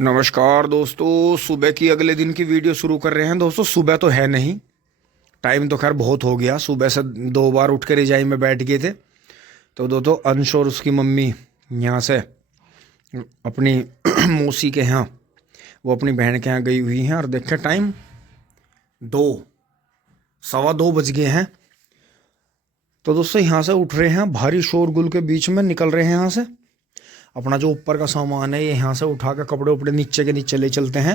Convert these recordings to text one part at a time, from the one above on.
नमस्कार दोस्तों, सुबह की अगले दिन की वीडियो शुरू कर रहे हैं। दोस्तों सुबह तो है नहीं, टाइम तो खैर बहुत हो गया। सुबह से 2 बार उठ के रजाई में बैठ गए थे। तो दोस्तों अंश और उसकी मम्मी यहाँ से अपनी मौसी के यहाँ, वो अपनी बहन के यहाँ गई हुई हैं। और देखें टाइम 2 सवा 2 बज गए हैं। तो दोस्तों यहाँ से उठ रहे हैं, भारी शोरगुल के बीच में निकल रहे हैं। यहाँ से अपना जो ऊपर का सामान है ये यहाँ से उठा कर कपड़े उपड़े नीचे के नीचे ले चलते हैं।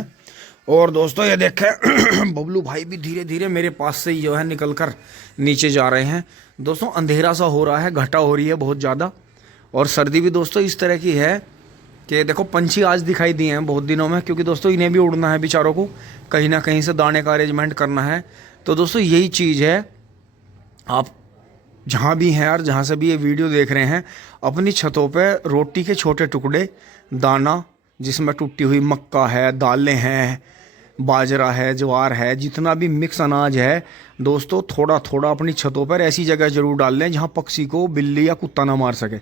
और दोस्तों ये देखें बबलू भाई भी धीरे धीरे मेरे पास से जो है निकल कर नीचे जा रहे हैं। दोस्तों अंधेरा सा हो रहा है, घटा हो रही है बहुत ज़्यादा। और सर्दी भी दोस्तों इस तरह की है कि देखो पंछी आज दिखाई दिए हैं बहुत दिनों में, क्योंकि दोस्तों इन्हें भी उड़ना है बेचारों को, कहीं ना कहीं से दाने का अरेंजमेंट करना है। तो दोस्तों यही चीज़ है, आप जहाँ भी हैं यार, जहाँ से भी ये वीडियो देख रहे हैं, अपनी छतों पे रोटी के छोटे टुकड़े, दाना जिसमें टूटी हुई मक्का है, दालें हैं, बाजरा है, ज्वार है, जितना भी मिक्स अनाज है दोस्तों, थोड़ा थोड़ा अपनी छतों पर ऐसी जगह ज़रूर डाल लें जहाँ पक्षी को बिल्ली या कुत्ता ना मार सके।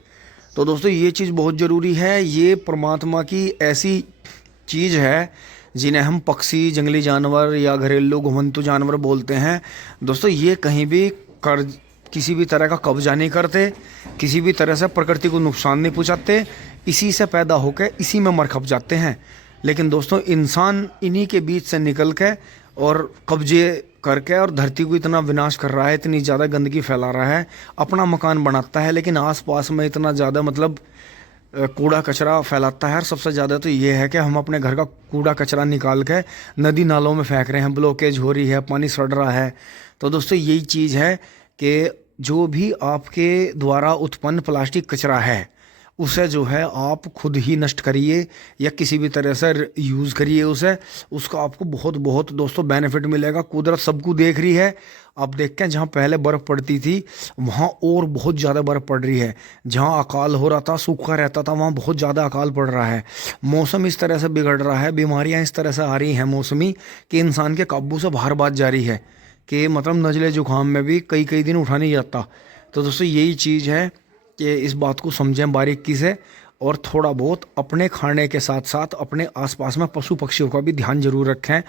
तो दोस्तों ये चीज़ बहुत ज़रूरी है। ये परमात्मा की ऐसी चीज़ है जिन्हें हम पक्षी, जंगली जानवर या घरेलू घुमंतु जानवर बोलते हैं। दोस्तों ये कहीं भी किसी भी तरह का कब्जा नहीं करते, किसी भी तरह से प्रकृति को नुकसान नहीं पहुंचाते, इसी से पैदा होकर इसी में मर खप जाते हैं। लेकिन दोस्तों इंसान इन्हीं के बीच से निकल के और कब्जे करके और धरती को इतना विनाश कर रहा है, इतनी ज़्यादा गंदगी फैला रहा है, अपना मकान बनाता है लेकिन आसपास में इतना ज़्यादा मतलब कूड़ा कचरा फैलाता है। और सबसे ज़्यादा तो ये है कि हम अपने घर का कूड़ा कचरा निकाल के नदी नालों में फेंक रहे हैं, ब्लॉकेज हो रही है, पानी सड़ रहा है। तो दोस्तों यही चीज़ है कि जो भी आपके द्वारा उत्पन्न प्लास्टिक कचरा है उसे जो है आप खुद ही नष्ट करिए या किसी भी तरह से यूज़ करिए उसे, उसका आपको बहुत बहुत दोस्तों बेनिफिट मिलेगा। कुदरत सबको देख रही है। आप देखते हैं जहाँ पहले बर्फ़ पड़ती थी वहाँ और बहुत ज़्यादा बर्फ़ पड़ रही है, जहाँ अकाल हो रहा था, सूखा रहता था, वहाँ बहुत ज़्यादा अकाल पड़ रहा है। मौसम इस तरह से बिगड़ रहा है, बीमारियाँ इस तरह से आ रही हैं मौसमी कि इंसान के काबू से बाहर बात जा रही है कि मतलब नज़ले जुकाम में भी कई कई दिन उठा नहीं जाता। तो दोस्तों यही चीज़ है कि इस बात को समझें बारीकी से, और थोड़ा बहुत अपने खाने के साथ साथ अपने आसपास में पशु पक्षियों का भी ध्यान जरूर रखें।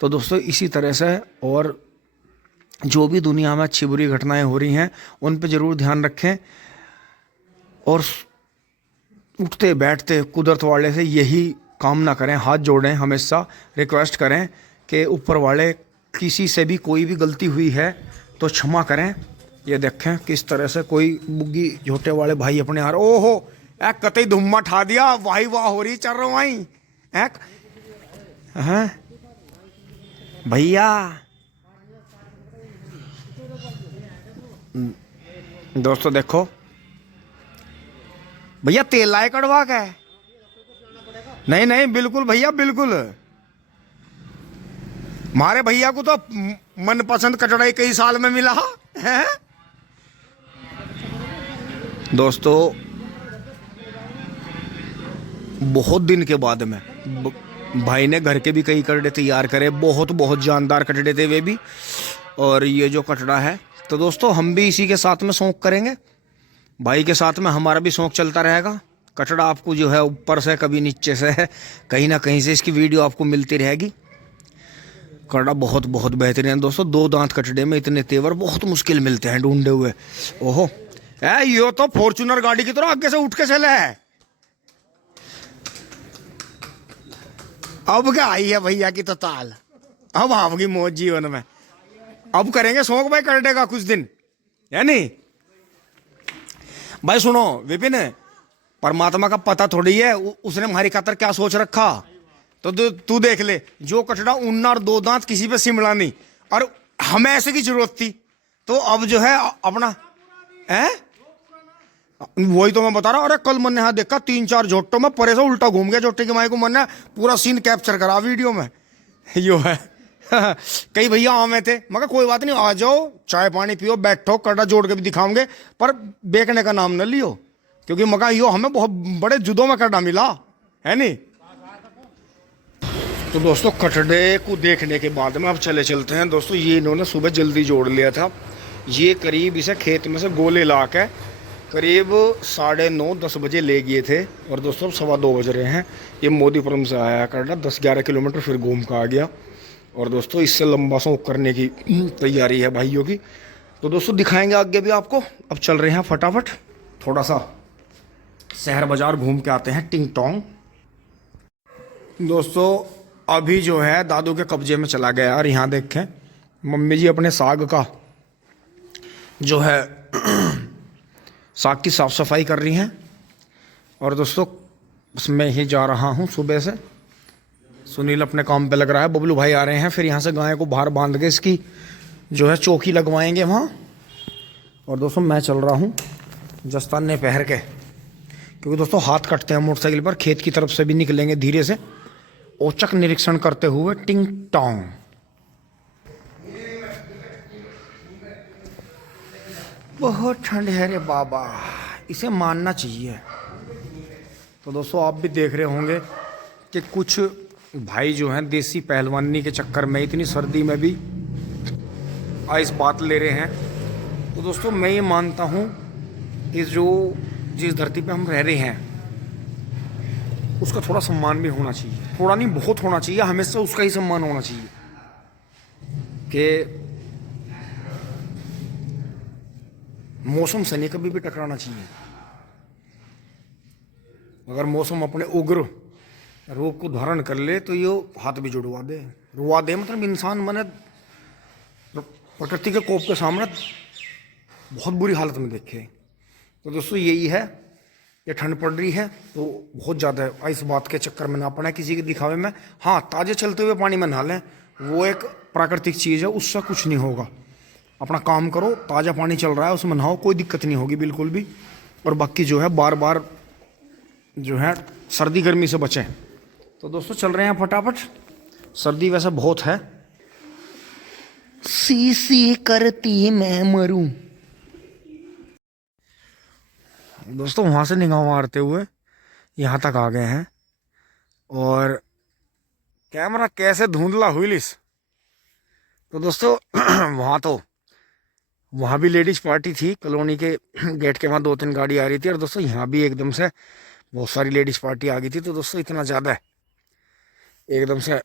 तो दोस्तों इसी तरह से और जो भी दुनिया में अच्छी बुरी घटनाएं हो रही हैं उन पर ज़रूर ध्यान रखें। और उठते बैठते कुदरत वाले से यही कामना करें, हाथ जोड़ें, हमेशा रिक्वेस्ट करें कि ऊपर वाले किसी से भी कोई भी गलती हुई है तो क्षमा करें। ये देखें किस तरह से कोई बुग्गी झोटे वाले भाई अपने आ रहे, ओहो एक कतई धुम्मा ठा दिया, वाही वाह हो रही चल रहा वहीं एक हैं भैया। दोस्तों देखो भैया तेल लाए कड़वा का है? नहीं नहीं बिल्कुल भैया बिल्कुल, हमारे भैया को तो मनपसंद कचड़ा ही कई साल में मिला है। दोस्तों बहुत दिन के बाद में भाई ने घर के भी कई कचड़े तैयार करे, बहुत बहुत जानदार कचड़े थे वे भी। और ये जो कचड़ा है तो दोस्तों हम भी इसी के साथ में शौक करेंगे, भाई के साथ में हमारा भी शौक चलता रहेगा। कचड़ा आपको जो है ऊपर से कभी नीचे से कहीं ना कहीं से इसकी वीडियो आपको मिलती रहेगी। कचड़ा बहुत बहुत बेहतरीन है दोस्तों, 2 दांत कचड़े में इतने तेवर बहुत मुश्किल मिलते हैं ढूंढे हुए। ओहो यो तो फॉर्च्यूनर गाड़ी की तरह आगे से उठ के चले है। अब क्या आई है भैया की तो ताल, अब आपकी मौज जीवन में। अब करेंगे शौक भाई कचड़े का कुछ दिन, है नहीं भाई? सुनो विपिन, परमात्मा का पता थोड़ी है उसने हमारी खातर क्या सोच रखा। तो तू देख ले, जो कचड़ा उन्ना और 2 दांत किसी पे सिमला नहीं, और हमें ऐसे की जरूरत थी। तो अब जो है अपना है वही तो मैं बता रहा हूँ। अरे कल मैंने यहाँ देखा 3-4 झोटों में परे से उल्टा घूम गया झोटे की माई को, मैंने पूरा सीन कैप्चर करा वीडियो में। यो है कई भैया आम में थे, मगर कोई बात नहीं, आ जाओ चाय पानी पियो, बैठो, कड़ा जोड़ के भी दिखाओगे, पर बेचने का नाम न लियो, क्योंकि मगर यो हमें बहुत बड़े जुदों में कड़ा मिला है नहीं। तो दोस्तों कटड़े को देखने के बाद में अब चलते हैं। दोस्तों ये इन्होंने सुबह जल्दी जोड़ लिया था, ये करीब इसे खेत में से गोले ला के करीब 9:30-10 बजे ले गए थे और दोस्तों अब 2:15 बज रहे हैं। ये मोदीपुरम से आया करना 10-11 किलोमीटर फिर घूम कर आ गया और दोस्तों इससे लंबा शौक करने की तैयारी है भाइयों की। तो दोस्तों दिखाएंगे आगे भी आपको। अब चल रहे हैं फटाफट थोड़ा सा शहर बाजार घूम के आते हैं टिंग टोंग। दोस्तों अभी जो है दादू के कब्जे में चला गया और यहाँ देखें मम्मी जी अपने साग का जो है साग की साफ़ सफाई कर रही हैं। और दोस्तों बस मैं ही जा रहा हूँ सुबह से। सुनील अपने काम पे लग रहा है, बबलू भाई आ रहे हैं, फिर यहाँ से गाय को बाहर बांध के इसकी जो है चौकी लगवाएंगे वहाँ। और दोस्तों मैं चल रहा हूँ जस्ताने पहन के, क्योंकि दोस्तों हाथ कटते हैं मोटरसाइकिल पर। खेत की तरफ से भी निकलेंगे धीरे से औचक निरीक्षण करते हुए टिंग टोंग। बहुत ठंड है रे बाबा, इसे मानना चाहिए। तो दोस्तों आप भी देख रहे होंगे कि कुछ भाई जो हैं देसी पहलवानी के चक्कर में इतनी सर्दी में भी आइस बात ले रहे हैं। तो दोस्तों मैं ये मानता हूँ कि जिस धरती पे हम रह रहे हैं उसका थोड़ा सम्मान भी होना चाहिए। थोड़ा नहीं, बहुत होना चाहिए, हमेशा उसका ही सम्मान होना चाहिए। कि मौसम से नहीं कभी भी टकराना चाहिए। अगर मौसम अपने उग्र रूप को धारण कर ले तो ये हाथ भी जुड़वा दे, रुवा दे, मतलब इंसान मने प्रकृति के कोप के सामने बहुत बुरी हालत में देखे। तो दोस्तों यही है, ये ठंड पड़ रही है तो बहुत ज़्यादा है, इस बात के चक्कर में ना पड़ा किसी के दिखावे में। हाँ, ताज़े चलते हुए पानी में नहा लें, वो एक प्राकृतिक चीज़ है, उससे कुछ नहीं होगा। अपना काम करो, ताज़ा पानी चल रहा है उसमें नहाओ, कोई दिक्कत नहीं होगी बिल्कुल भी। और बाकी जो है बार बार जो है सर्दी गर्मी से बचें। तो दोस्तों चल रहे हैं फटाफट, सर्दी वैसे बहुत है। सी सी करती मैं मरूं। दोस्तों वहाँ से निगाह मारते हुए यहाँ तक आ गए हैं और कैमरा कैसे धुंधला हुई लिस। तो दोस्तों वहाँ भी लेडीज़ पार्टी थी, कॉलोनी के गेट के वहाँ 2-3 गाड़ी आ रही थी। और दोस्तों यहाँ भी एकदम से बहुत सारी लेडीज़ पार्टी आ गई थी। तो दोस्तों इतना ज़्यादा एकदम से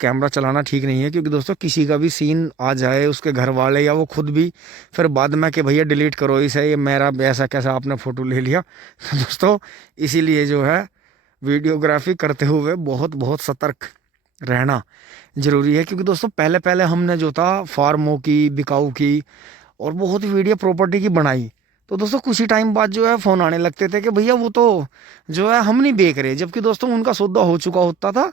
कैमरा चलाना ठीक नहीं है, क्योंकि दोस्तों किसी का भी सीन आ जाए, उसके घर वाले या वो खुद भी फिर बाद में कि भैया डिलीट करो इसे, ये मेरा ऐसा कैसा आपने फ़ोटो ले लिया। तो दोस्तों इसीलिए जो है वीडियोग्राफी करते हुए बहुत बहुत सतर्क रहना ज़रूरी है। क्योंकि दोस्तों पहले पहले हमने जो था फार्मों की, बिकाऊ की और बहुत वीडियो प्रॉपर्टी की बनाई। तो दोस्तों कुछ ही टाइम बाद जो है फ़ोन आने लगते थे कि भैया वो तो जो है हम नहीं बेच रहे, जबकि दोस्तों उनका सौदा हो चुका होता था।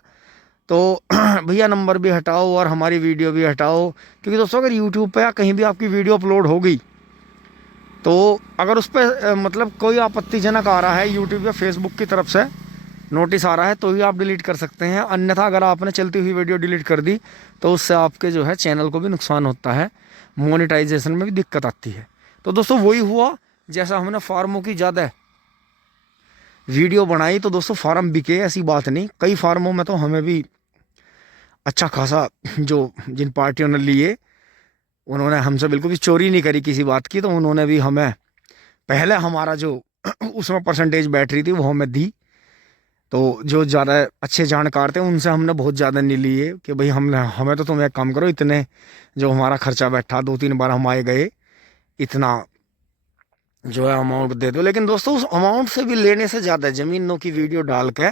तो भैया नंबर भी हटाओ और हमारी वीडियो भी हटाओ। क्योंकि दोस्तों अगर यूट्यूब पे या कहीं भी आपकी वीडियो अपलोड हो गई तो अगर उस पर मतलब कोई आपत्तिजनक आ रहा है यूट्यूब या फेसबुक की तरफ से नोटिस आ रहा है तो ही आप डिलीट कर सकते हैं। अन्यथा अगर आपने चलती हुई वीडियो डिलीट कर दी तो उससे आपके जो है चैनल को भी नुकसान होता है, मोनेटाइजेशन में भी दिक्कत आती है। तो दोस्तों वही हुआ, जैसा हमने फार्मों की ज़्यादा वीडियो बनाई तो दोस्तों फार्म बिके, ऐसी बात नहीं। कई फार्मों में तो हमें भी अच्छा खासा जो जिन पार्टियों ने लिए उन्होंने हमसे बिल्कुल भी चोरी नहीं करी किसी बात की, तो उन्होंने भी हमें पहले हमारा जो उसमें परसेंटेज बैठ रही थी वो हमें दी। तो जो ज़्यादा अच्छे जानकार थे उनसे हमने बहुत ज़्यादा नहीं लिए कि भाई हमें तो तुम एक काम करो, इतने जो हमारा खर्चा बैठा 2-3 बार हम आए गए, इतना जो है अमाउंट दे दो। लेकिन दोस्तों उस अमाउंट से भी लेने से ज़्यादा ज़मीनों की वीडियो डाल के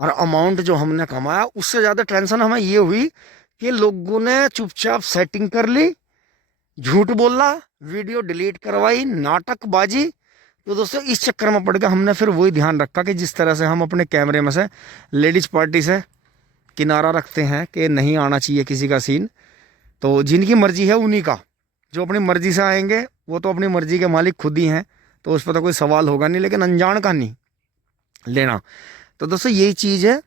और अमाउंट जो हमने कमाया उससे ज़्यादा टेंशन हमें ये हुई कि लोगों ने चुपचाप सेटिंग कर ली, झूठ बोला, वीडियो डिलीट करवाई, नाटकबाजी। तो दोस्तों इस चक्कर में पड़ गया। हमने फिर वही ध्यान रखा कि जिस तरह से हम अपने कैमरे में से लेडीज़ पार्टी से किनारा रखते हैं कि नहीं आना चाहिए किसी का सीन, तो जिनकी मर्जी है उन्हीं का, जो अपनी मर्जी से आएंगे वो तो अपनी मर्जी के मालिक खुद ही हैं, तो उस पर तो कोई सवाल होगा नहीं, लेकिन अनजान का नहीं लेना। तो दोस्तों यही चीज़ है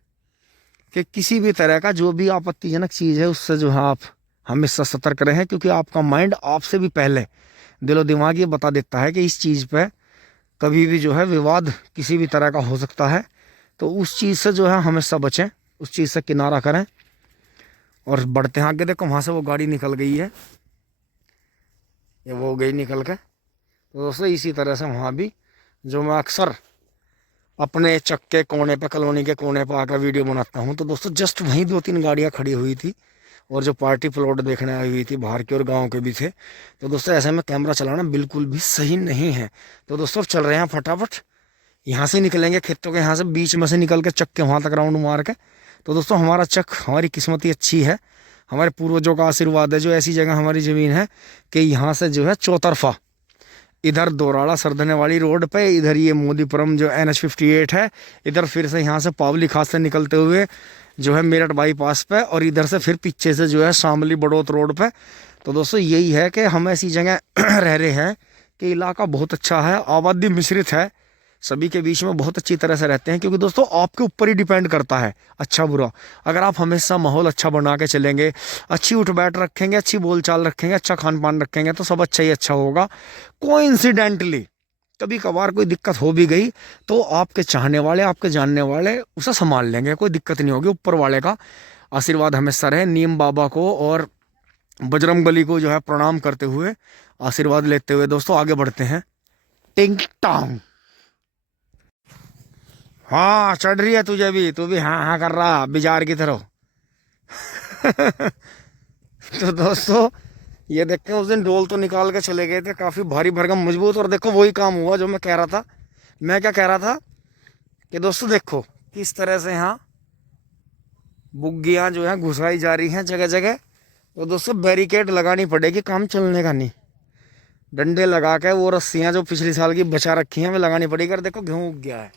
कि किसी भी तरह का जो भी आपत्तिजनक चीज़ है उससे जो है आप हमेशा सतर्क रहें, क्योंकि आपका माइंड आपसे भी पहले दिलो दिमाग ये बता देता है कि इस चीज़ पे कभी भी जो है विवाद किसी भी तरह का हो सकता है। तो उस चीज़ से जो है हमेशा बचें, उस चीज़ से किनारा करें। और बढ़ते हैं आगे, देखो वहाँ से वो गाड़ी निकल गई है, ये वो गई निकल के। तो दोस्तों इसी तरह से वहाँ भी जो मैं अक्सर अपने चक के कोने पे, कॉलोनी के कोने पे आकर वीडियो बनाता हूँ। तो दोस्तों जस्ट वहीं 2-3 गाड़ियाँ खड़ी हुई थी और जो पार्टी प्लॉट देखने आई हुई थी, बाहर के और गांव के भी थे। तो दोस्तों ऐसे में कैमरा चलाना बिल्कुल भी सही नहीं है। तो दोस्तों अब चल रहे हैं फटाफट, यहाँ से निकलेंगे खेतों के, यहाँ से बीच में से निकल के चक के वहाँ तक राउंड मार के। तो दोस्तों हमारा चक, हमारी किस्मत ही अच्छी है, हमारे पूर्वजों का आशीर्वाद है जो ऐसी जगह हमारी ज़मीन है कि यहाँ से जो है चौतरफा, इधर दोराड़ा सरधने वाली रोड पे, इधर ये मोदीपुरम जो NH-58 है, इधर फिर से यहाँ से पावली खास से निकलते हुए जो है मेरठ बाईपास पे, और इधर से फिर पीछे से जो है शामली बड़ौत रोड पे। तो दोस्तों यही है कि हम ऐसी जगह रह रहे हैं कि इलाका बहुत अच्छा है, आबादी मिश्रित है, सभी के बीच में बहुत अच्छी तरह से रहते हैं। क्योंकि दोस्तों आपके ऊपर ही डिपेंड करता है अच्छा बुरा। अगर आप हमेशा माहौल अच्छा बना के चलेंगे, अच्छी उठ बैठ रखेंगे, अच्छी बोलचाल रखेंगे, अच्छा खान पान रखेंगे, तो सब अच्छा ही अच्छा होगा। कोइंसिडेंटली कभी कभार कोई दिक्कत हो भी गई तो आपके चाहने वाले, आपके जानने वाले उसे संभाल लेंगे, कोई दिक्कत नहीं होगी। ऊपर वाले का आशीर्वाद हमेशा रहे। नीम बाबा को और बजरंगबली को जो है प्रणाम करते हुए, आशीर्वाद लेते हुए दोस्तों आगे बढ़ते हैं। टिंग टॉन्ग। हाँ चढ़ रही है तुझे भी, तू भी हाँ हाँ कर रहा बिजार की तरह। तो दोस्तों ये देखते हैं, उस दिन डोल तो निकाल के चले गए थे, काफ़ी भारी भरकम मजबूत, और देखो वही काम हुआ जो मैं कह रहा था। मैं क्या कह रहा था कि दोस्तों देखो किस तरह से यहाँ बुग्गियाँ जो है घुसाई जा रही हैं जगह जगह। तो दोस्तों बैरिकेड लगानी पड़ेगी, काम चलने का नहीं। डंडे लगा के वो रस्सियाँ जो पिछले साल की बचा रखी हैं वे लगानी पड़ेगी। और देखो गेहूँ उग गया है,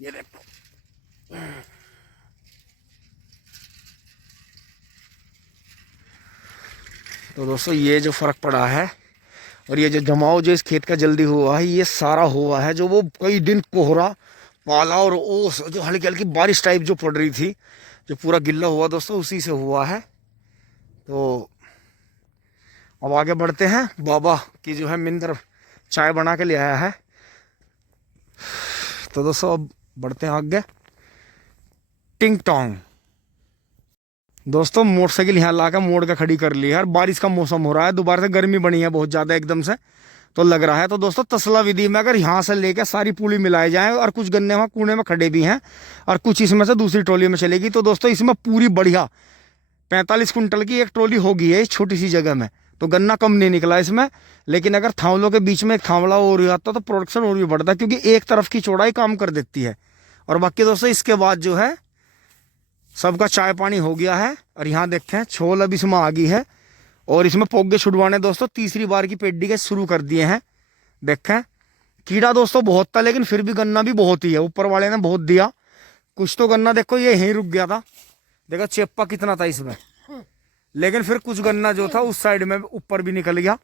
ये देखो। तो दोस्तों ये जो फर्क पड़ा है, और ये जो जमाव जो इस खेत का जल्दी हुआ है, ये सारा हुआ है जो वो कई दिन कोहरा पाला और ओस जो हल्की हल्की बारिश टाइप जो पड़ रही थी, जो पूरा गिल्ला हुआ दोस्तों, उसी से हुआ है। तो अब आगे बढ़ते हैं। बाबा की जो है मिंदर चाय बना के ले आया है। तो दोस्तों अब बढ़ते हैं आगे। टिंग टोंग। दोस्तों मोटरसाइकिल यहाँ ला कर मोड़ का खड़ी कर ली है। यार बारिश का मौसम हो रहा है, दोबारा से गर्मी बनी है बहुत ज़्यादा एकदम से, तो लग रहा है। तो दोस्तों तसला विधि में अगर यहाँ से लेकर सारी पूली मिलाए जाए, और कुछ गन्ने वहाँ कूड़े में खड़े भी हैं, और कुछ इसमें से दूसरी ट्रॉली में चलेगी, तो दोस्तों इसमें पूरी बढ़िया 45 कुंटल की एक ट्रॉली होगी है इस छोटी सी जगह में। तो गन्ना कम नहीं निकला इसमें, लेकिन अगर थावलों के बीच में एक थावला और हो जाता तो प्रोडक्शन और भी बढ़ता, क्योंकि एक तरफ की चौड़ाई काम कर देती है। और बाकी दोस्तों इसके बाद जो है सबका चाय पानी हो गया है। और यहाँ देखें छोल अब इसमें आ गई है, और इसमें पोगे छुड़वाने दोस्तों तीसरी बार की पेडी के शुरू कर दिए हैं। देखें कीड़ा दोस्तों बहुत था, लेकिन फिर भी गन्ना भी बहुत ही है, ऊपर वाले ने बहुत दिया। कुछ तो गन्ना देखो ये यहीं रुक गया था, देखो चेप्पा कितना था इसमें, लेकिन फिर कुछ गन्ना जो था उस साइड में ऊपर भी निकल गया।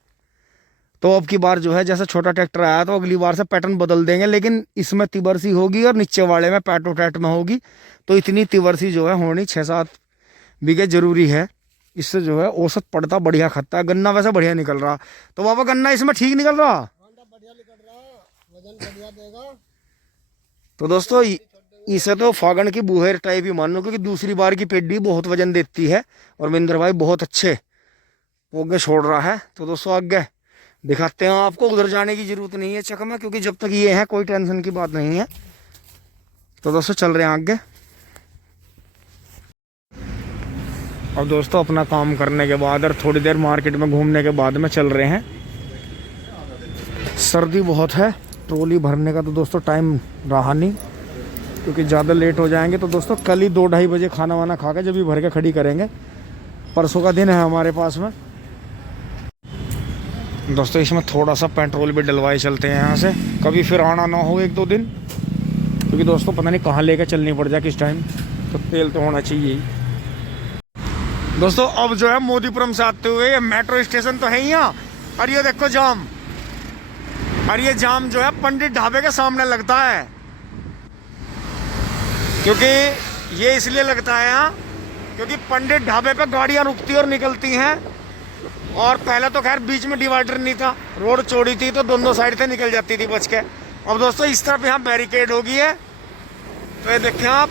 तो अब की बार जो है जैसे छोटा ट्रैक्टर आया तो अगली बार से पैटर्न बदल देंगे, लेकिन इसमें तिबरसी होगी और नीचे वाले में पैटोटैट में होगी। तो इतनी तिबरसी जो है होनी 6-7 बीघे जरूरी है। इससे जो है औसत पड़ता बढ़िया खत्ता है, गन्ना वैसे बढ़िया निकल रहा। तो बाबा गन्ना इसमें ठीक निकल रहा, वजन बढ़िया देगा। तो दोस्तों इसे तो फागण की बुहेर टाइप ही मानो, क्योंकि दूसरी बार की पेडी बहुत वजन देती है, और महेंद्र भाई बहुत अच्छे पोगे छोड़ रहा है। तो दोस्तों आगे दिखाते हैं आपको, उधर जाने की जरूरत नहीं है चक में, क्योंकि जब तक ये है कोई टेंशन की बात नहीं है। तो दोस्तों चल रहे हैं आगे। अब दोस्तों अपना काम करने के बाद और थोड़ी देर मार्केट में घूमने के बाद में चल रहे हैं। सर्दी बहुत है, ट्रॉली भरने का तो दोस्तों टाइम रहा नहीं, क्योंकि ज़्यादा लेट हो जाएंगे। तो दोस्तों कल ही 2-2:30 बजे खाना वाना खा के जब भी भर के खड़ी करेंगे। परसों का दिन है हमारे पास में दोस्तों। इसमें थोड़ा सा पेट्रोल भी डलवाए चलते हैं यहाँ से, कभी फिर आना ना हो 1-2 दिन, क्योंकि दोस्तों पता नहीं कहाँ लेकर चलनी पड़ जाए किस टाइम। तो तेल तो होना चाहिए दोस्तों। अब जो है मोदीपुरम से आते हुए ये मेट्रो स्टेशन तो है ही यहाँ, और ये देखो जाम, और ये जाम जो है पंडित ढाबे के सामने लगता है। क्योंकि ये इसलिए लगता है यहाँ, क्योंकि पंडित ढाबे पे गाड़ियाँ रुकती और निकलती हैं। और पहले तो खैर बीच में डिवाइडर नहीं था, रोड चौड़ी थी तो दोनों साइड से निकल जाती थी बच के। अब दोस्तों इस तरफ यहाँ बैरिकेड हो गई है। तो ये देखें आप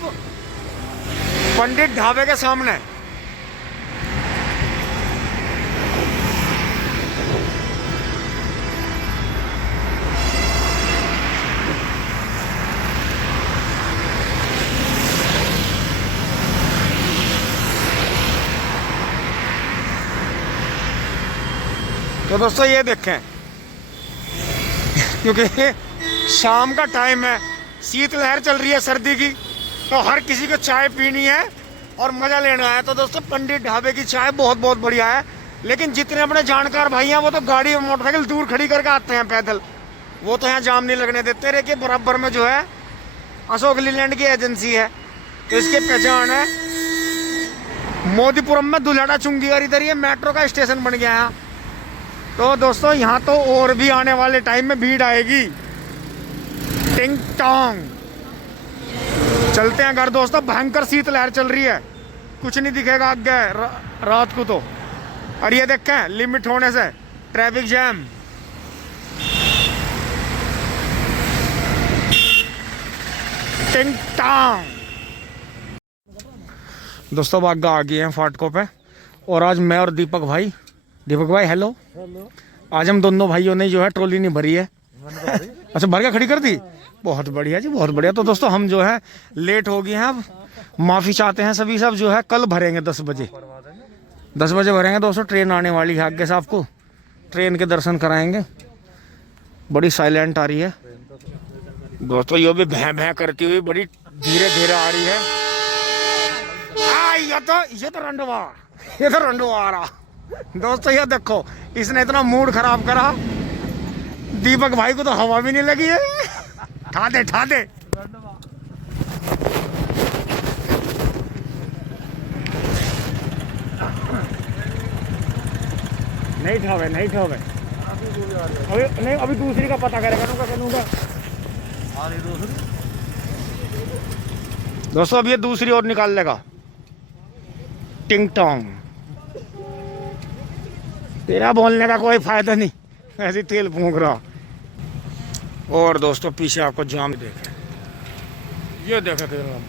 पंडित ढाबे के सामने। तो दोस्तों ये देखें, क्योंकि शाम का टाइम है, शीतलहर चल रही है सर्दी की, तो हर किसी को चाय पीनी है और मज़ा लेना है। तो दोस्तों पंडित ढाबे की चाय बहुत बहुत बढ़िया है। लेकिन जितने अपने जानकार भाई हैं वो तो गाड़ी और मोटरसाइकिल दूर खड़ी करके आते हैं पैदल, वो तो यहाँ जाम नहीं लगने देते। रे के बराबर में जो है अशोक लीलैंड की एजेंसी है, तो इसकी पहचान है। मोदीपुरम में दुल्हड़ा चुंगी और इधर ये मेट्रो का स्टेशन बन गया है। तो दोस्तों यहाँ तो और भी आने वाले टाइम में भीड़ आएगी। टिंग टोंग चलते हैं घर दोस्तों, भयंकर शीतलहर चल रही है, कुछ नहीं दिखेगा आगे रात को तो। और ये देखें लिमिट होने से ट्रैफिक जैम। टिंग टोंग दोस्तों बागा आ गए हैं फाटकों पे, और आज मैं और दीपक भाई हेलो, आज हम दोनों भाइयों ने जो है ट्रॉली नहीं भरी है। अच्छा भर के खड़ी कर दी, बहुत बढ़िया जी, बहुत बढ़िया। तो दोस्तों हम जो है लेट हो गए हैं, अब माफ़ी चाहते हैं सभी सब। जो है कल भरेंगे 10 बजे भरेंगे दोस्तों, ट्रेन आने वाली है आगे से, आपको ट्रेन के दर्शन कराएंगे। बड़ी साइलेंट आ रही है दोस्तों, ये भी भैं भैं करती हुई बड़ी धीरे धीरे आ रही है। ये तो रंडवा आ रहा दोस्तों। ये देखो इसने इतना मूड खराब करा, दीपक भाई को तो हवा भी नहीं लगी है। ठा दे नहीं ठावे अभी नहीं, अभी दूसरी का पता करेगा दोस्तों। अब ये दूसरी और निकाल लेगा। टिंग टोंग, तेरा बोलने का कोई फायदा नहीं, ऐसे तेल फूंक रहा। और दोस्तों पीछे आपको जाम देखे, ये देखे तेल जाम।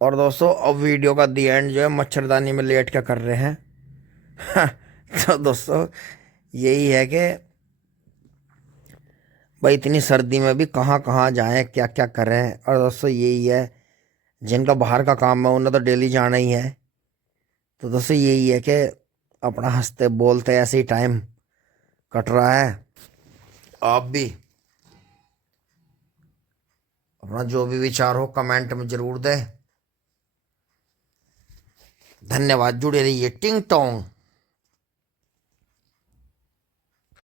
और दोस्तों अब वीडियो का दी एंड जो है मच्छरदानी में लेट क्या कर रहे हैं। तो दोस्तों यही है कि भाई इतनी सर्दी में भी कहाँ कहाँ जाएं, क्या क्या करें। और दोस्तों यही है, जिनका बाहर का काम है उन्हें तो डेली जाना ही है। तो दोस्तों यही है कि अपना हंसते बोलते ऐसे ही टाइम कट रहा है। आप भी अपना जो भी विचार हो कमेंट में जरूर दें। धन्यवाद, जुड़े रहिए टिंग टोंग।